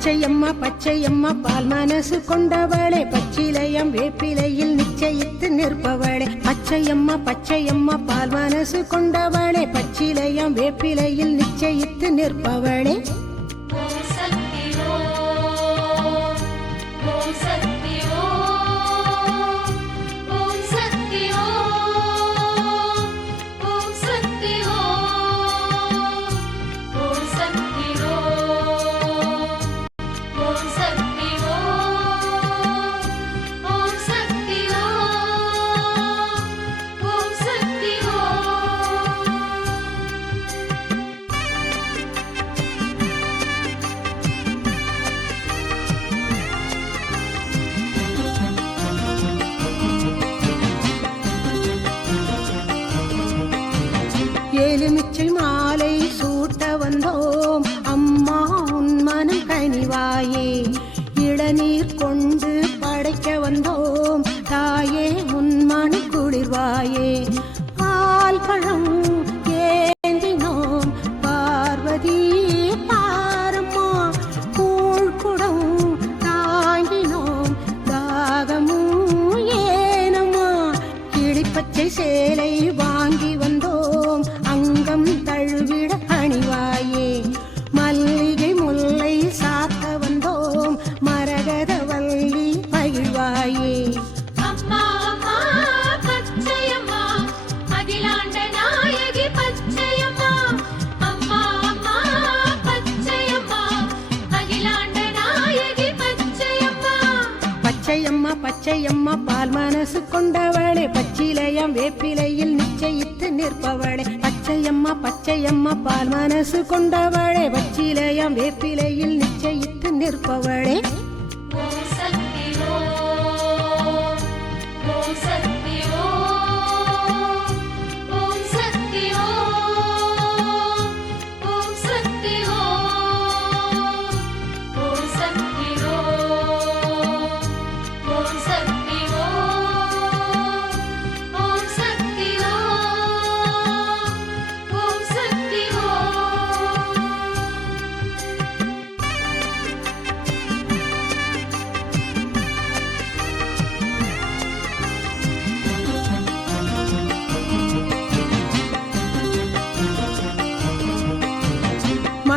பச்சையம்மா பச்சையம்மா பால் மனசு கொண்டவளே. பச்சிலையம் வேப்பிலையில் நிச்சயித்து நிற்பவளே. பச்சையம்மா பச்சையம்மா பால் மனசு கொண்டவளே. பச்சிலையம் வேப்பிலையில் நிச்சயித்து நிற்பவளே. இளநீர் கொண்டு படைக்க வந்தோம். தாயே உன் மனம் குளிர்வாயே பச்சையம்மா பால் மனசு கொண்டவளே பச்சிலையம் வேப்பிலையில் நிச்சயித்து நிற்பவளே. பச்சையம்மா பச்சையம்மா பால் மனசு கொண்டவளே பச்சிலையம் வேப்பிலையில் நிச்சயித்து நிற்பவளே.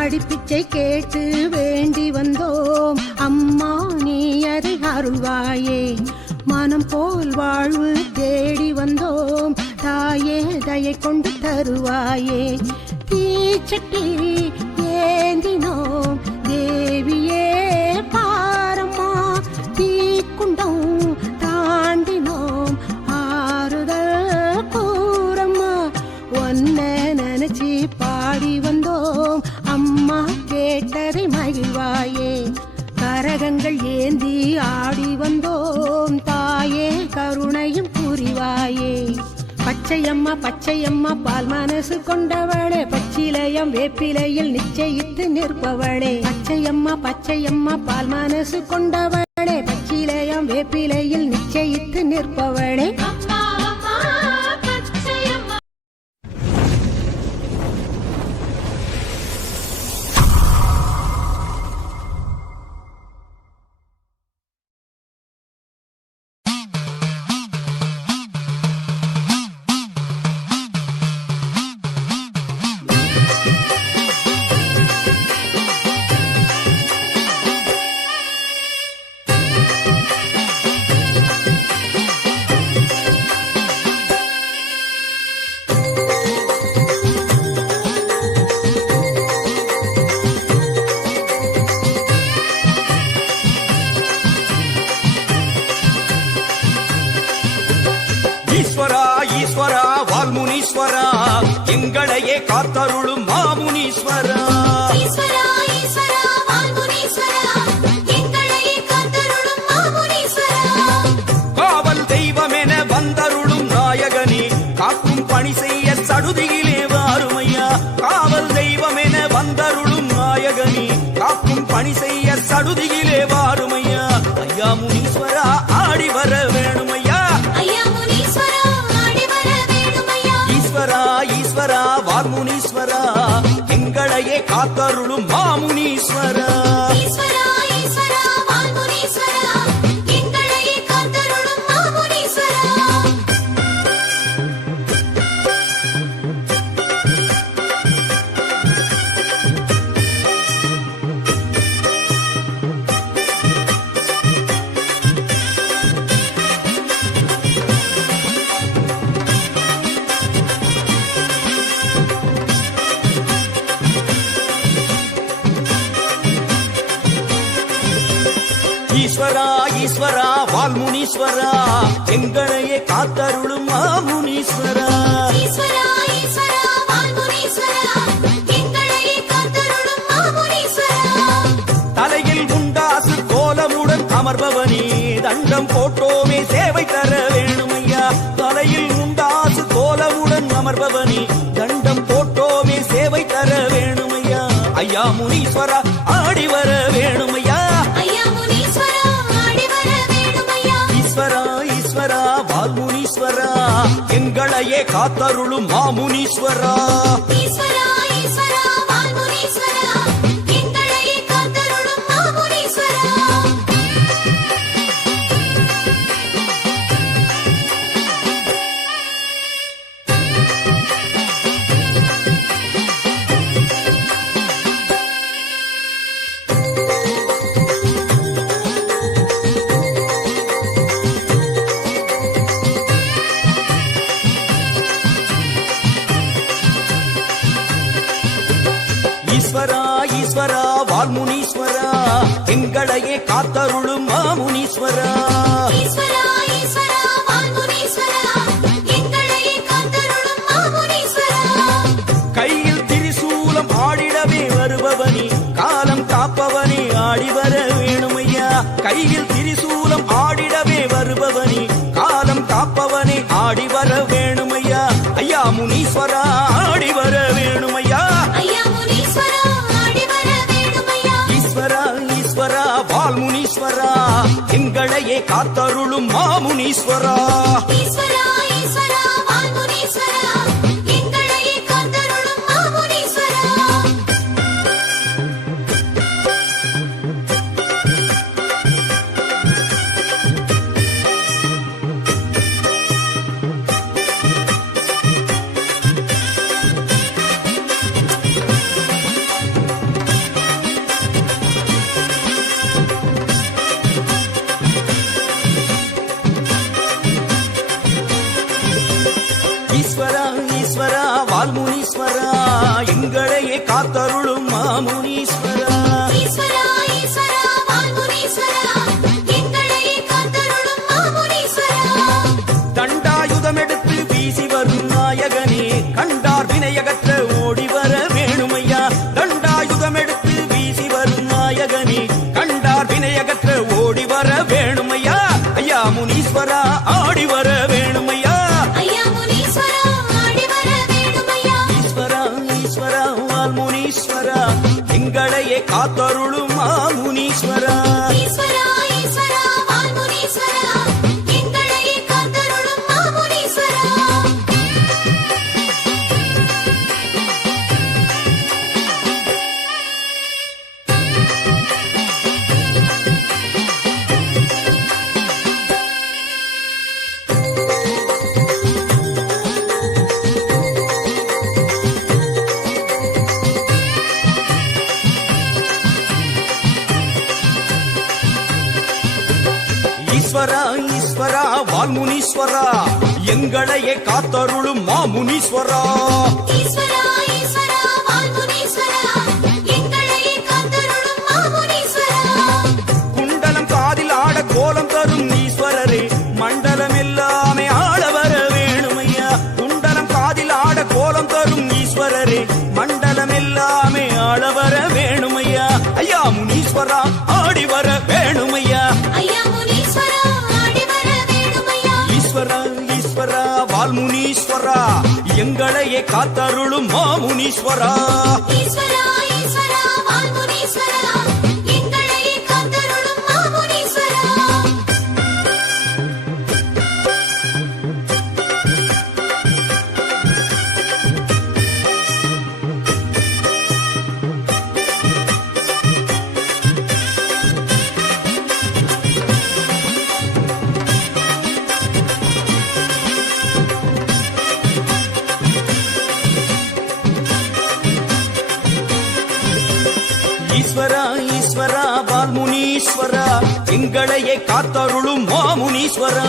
பாடி பிச்சை கேட்டு வேண்டி வந்தோம். அம்மா நீ அதை அருள்வாயே. மனம் போல் வாழ்வு தேடி வந்தோம். தாயே தயை கொண்டு தருவாயே. தீச்சட்டி ஏந்தினோம். கேட்டதை கரகங்கள் ஏந்தி ஆடி வந்தோம் தாயே. கருணையும் புரிவாயே. பச்சையம்மா பச்சையம்மா பால் மனசு கொண்டவளே. பச்சிலையம் வேப்பிலையில் நிச்சயித்து நிற்பவளே. பச்சையம்மா பச்சையம்மா பால் மனசு கொண்டவளே. பச்சிலையம் வேப்பிலையில் நிச்சயித்து நிற்பவளே. ஈஸ்வரா ஈஸ்வரா வால்முனீஸ்வரா எங்களையே காத்தருளும் மாமுனீஸ்வரா. காவல் தெய்வமென வந்தருளும் நாயகனே காக்கும் பணி செய்ய சடுதியிலே வாருமையா. காவல் தெய்வமென வந்தருளும் நாயகனே காக்கும் பணி செய்ய சடுதியிலே மாமுனீஸ்வரா எங்களையே காத்தருளும் மாமுனீஸ்வரா. ஈஸ்வரா ஈஸ்வரா வால்முனீஸ்வரா எங்களையே காத்தருளும் மாமுனீஸ்வரா. தலையில் உண்டாசு கோலமுடன் அமர்பவனே தண்டம் போட்டோமே சேவை தர வேணுமையா. தலையில் உண்டாசு கோலமுடன் அமர்பவனே தண்டம் போட்டோமே சேவை தர வேணுமையா. ஐயா முனீஸ்வரா எங்களையே காத்தருளும் வால்முனீஸ்வரா எங்களையே காத்தருளும் மாமுனீஸ்வரா. கையில் திரிசூலம் ஆடிடவே வருபவனி காலம் காப்பவனி ஆடி வர வேணுமையா. கையில் திரிசூலம் ஆடிடவே வருபவனி காலம் காப்பவனே ஆடி வர வேணுமையா. ஐயா முனீஸ்வரா எங்களையே காத்தருளும் காத்தருளும் மாமுனீஸ்வரா. தண்டாயுதம் எடுத்து வீசி வரும் நாயகனே கண்டார் வினையகற்ற ஓடி வர வேணுமையா? தண்டாயுதம் எடுத்து வீசி வரும் நாயகனே கண்டார் வினையகற்ற எங்களையே வால்முனீஸ்வரா எங்களையே காத்தருளும் மாமுனீஸ்வரா. எங்களையே காத்தருளும் மாமுனீஸ்வரா. எங்களையே காத்தருளும் மாமுனீஸ்வரா.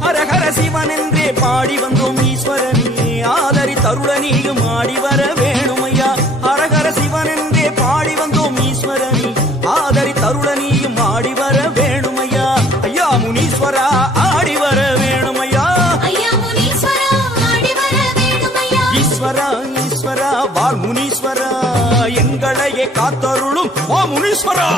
ஹரஹர சிவன் என்றே பாடி வந்தோம் ஈஸ்வரனே. ஆதரி தருள நீயும் ஆடி வர வேணும் எங்களையே காத்தருளும் ஓ முனீஸ்வரா.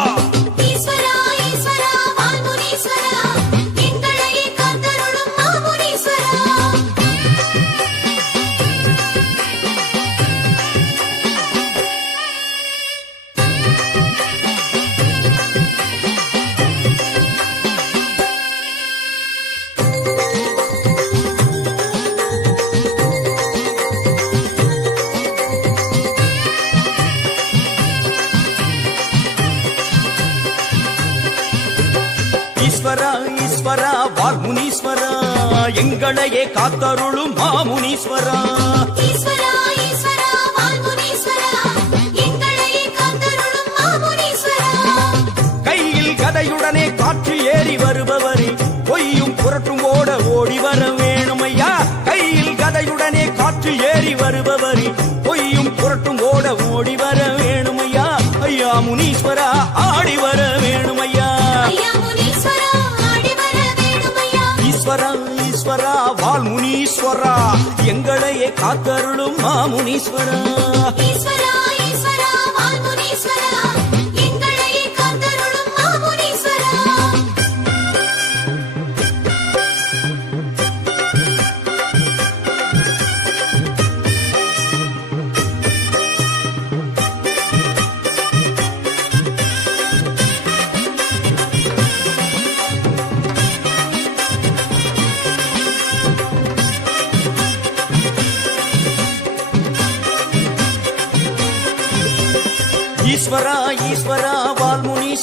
எங்களையே காத்தருளும் மாமுனீஸ்வரா. கையில் கதையுடனே காற்று ஏறி வருபவரே பொய்யும் புரட்டும் ஓட ஓடி வர வேணுமையா? கையில் கதையுடனே காற்று ஏறி வருபவரே ஈஸ்வரா எங்களையே காத்தருளும் மாமுனீஸ்வரா.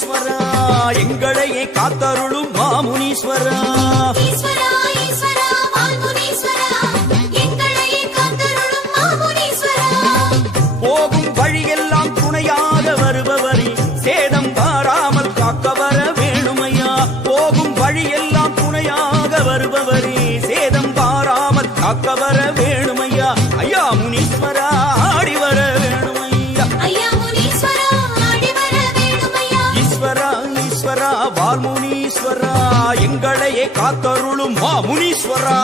மாமுனீஸ்வரா எங்களையே காத்தருளும் மாமுனீஸ்வரா. காத்தருளும் மாமுனீஸ்வரா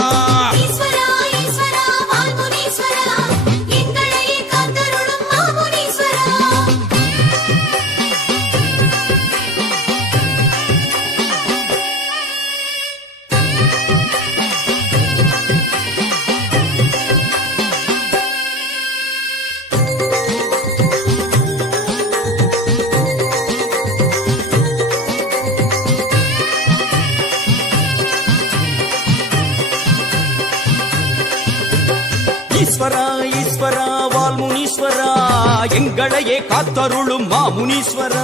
காத்தருளும் மாமுனீஸ்வரா.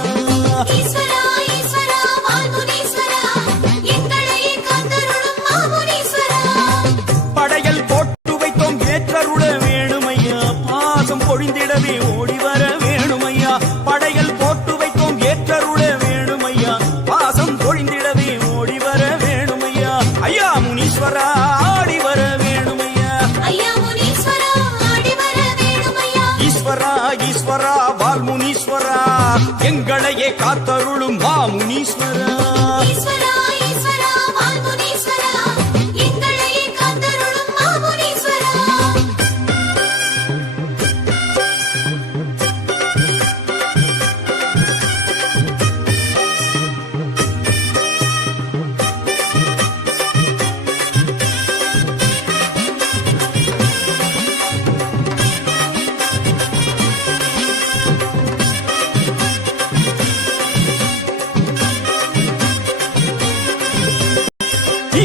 காத்தருளும் மாமுனீஸ்வரர்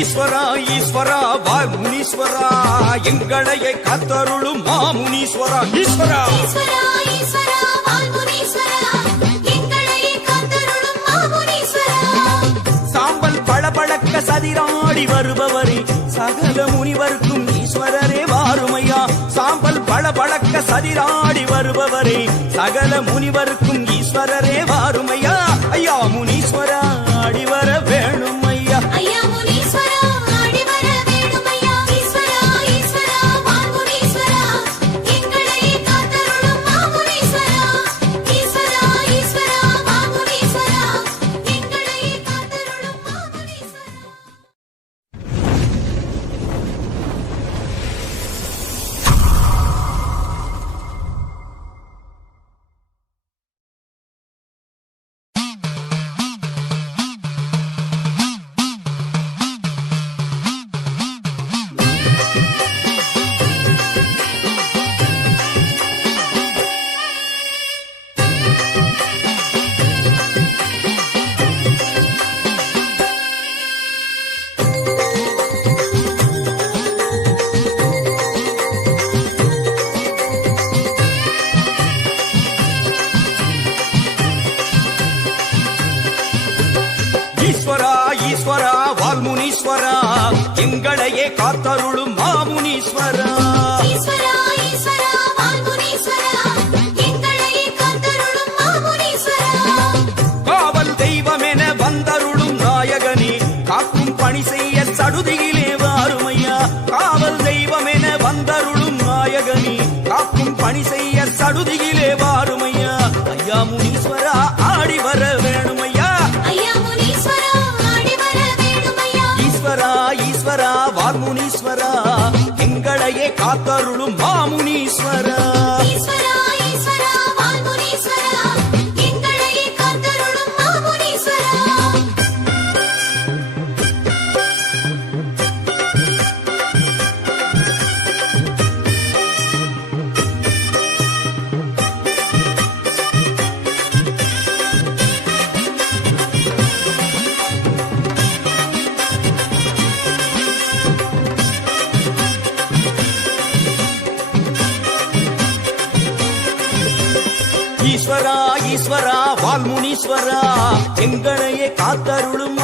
ஈஸ்வரா ஈஸ்வரா. வால்முனீஸ்வரா எங்களையை காத்தருளும் மாமுனீஸ்வரா ஈஸ்வரா சாம்பல் பளபளக்க சதிராடி வருபவரே சகல முனிவருக்கும் ஈஸ்வரரே வாருமையா. சாம்பல் பளபளக்க சதிராடி வருபவரே சகல முனிவருக்கும் ஈஸ்வரரே வாருமையா. செய்ய சடுதியிலே வாருமையா? காவல் தெய்வமென வந்தருளும் நாயகனே காக்கும் பணி செய்ய சடுதியிலே வாருமையா? ஐயா முனீஸ்வரா ஆடி வர வேணுமையா? ஈஸ்வரா ஈஸ்வரா வால்முனீஸ்வரா எங்களையே காத்தருளும் மாமுனீஸ்வரா. ஈஸ்வரா